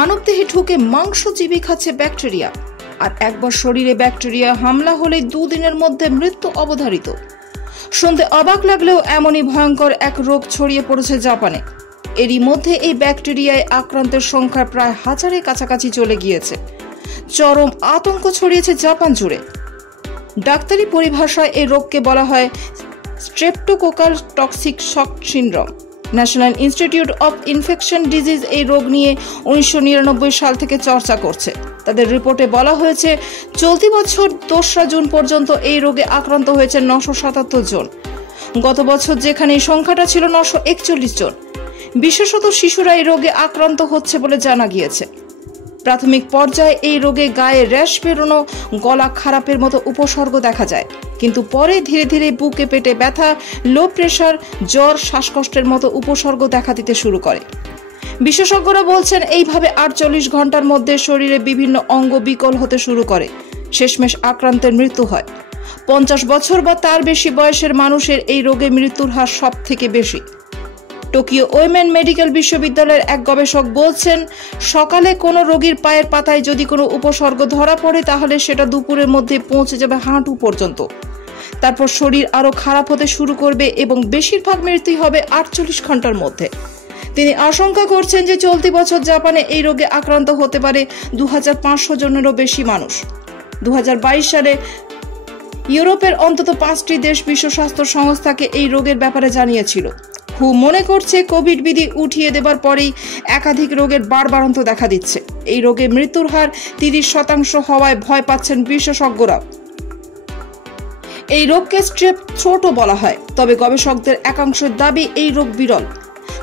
মানবদেহে ঢুকে মাংসজীবী খাচ্ছে ব্যাকটেরিয়া, আর একবার শরীরে ব্যাকটেরিয়া হামলা হলে 2 দিনের মধ্যে মৃত্যু অবধারিত। শুনতে অবাক লাগলেও এমনই ভয়ঙ্কর এক রোগ ছড়িয়ে পড়েছে জাপানে। এরই মধ্যে এই ব্যাকটেরিয়ায় আক্রান্তের সংখ্যা প্রায় 1000-এর কাছাকাছি চলে গিয়েছে। চরম আতঙ্ক ছড়িয়েছে জাপান জুড়ে। ডাক্তারি পরিভাষায় এই রোগকে বলা হয় streptococcal toxic shock syndrome. National institute of infection disease এই রোগ নিয়ে 1999 সাল থেকে চর্চা করছে। তাদের রিপোর্টে বলা হয়েছে, চলতি বছর 2 জুন পর্যন্ত এই রোগে আক্রান্ত হয়েছে 977 জন। গত বছর যেখানে এই সংখ্যাটা ছিল 941 জন। বিশেষত শিশুরা এই রোগে আক্রান্ত হচ্ছে বলে জানা গিয়েছে। প্রাথমিক পর্যায়ে এই রোগে গায়ে র্যাশ বেরোনো, গলা খারাপের মতো উপসর্গ দেখা যায়, কিন্তু পরে ধীরে ধীরে বুকে পেটে ব্যথা, লো প্রেশার, জ্বর, শ্বাসকষ্টের মতো উপসর্গ দেখা দিতে শুরু করে। বিশেষজ্ঞরা বলছেন, এইভাবে 48 ঘন্টার মধ্যে শরীরে বিভিন্ন অঙ্গ বিকল হতে শুরু করে। শেষমেশ আক্রান্তের মৃত্যু হয়। 50 বছর বা তার বেশি বয়সের মানুষের এই রোগে মৃত্যুর হার সব থেকে বেশি। টোকিও ওমেন মেডিকেল বিশ্ববিদ্যালয়ের এক গবেষক বলছেন, সকালে কোনো রোগীর পায়ের পাতায় যদি কোনো উপসর্গ ধরা পড়ে তাহলে সেটা দুপুরের মধ্যে পৌঁছে যাবে হাঁটু পর্যন্ত। তারপর শরীর আরো খারাপ হতে শুরু করবে এবং বেশিরভাগ মৃত্যু হবে 48 ঘন্টার মধ্যে। তিনি আশঙ্কা করছেন যে চলতি বছর জাপানে এই রোগে আক্রান্ত হতে পারে 2500 জনেরও বেশি মানুষ। 2022 সালে ইউরোপের অন্তত 5টি দেশ বিশ্ব স্বাস্থ্য সংস্থাকে এই রোগের ব্যাপারে জানিয়েছিল। হু মনে করছে, কোভিড বিধি উঠিয়ে দেবার পরেই একাধিক রোগের বাড়বাড়ন্ত দেখা দিচ্ছে। এই রোগে মৃত্যুর হার 30% হওয়ায় ভয় পাচ্ছেন বিশেষজ্ঞরা। এই রোগকে স্ট্রেপ থ্রোটও বলা হয়, তবে গবেষকদের একাংশের দাবি এই রোগ বিরল।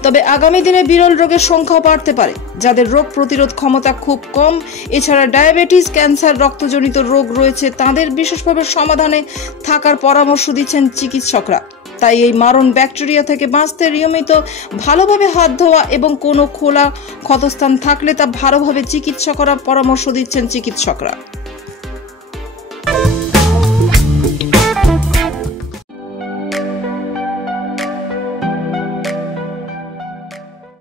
তবে আগামী দিনে বিরল রোগের সংখ্যাও বাড়তে পারে, যাদের রোগ প্রতিরোধ ক্ষমতা খুব কম। এছাড়া ডায়াবেটিস, ক্যান্সার, রক্তজনিত রোগ রয়েছে, তাদের বিশেষভাবে সমাধানে থাকার পরামর্শ দিচ্ছেন চিকিৎসকরা। তাই এই মারণ ব্যাকটেরিয়া থেকে বাঁচতে নিয়মিত ভালোভাবে হাত ধোয়া এবং কোনো খোলা ক্ষতস্থান থাকলে তা ভালোভাবে চিকিৎসা করার পরামর্শ দিচ্ছেন চিকিৎসকরা।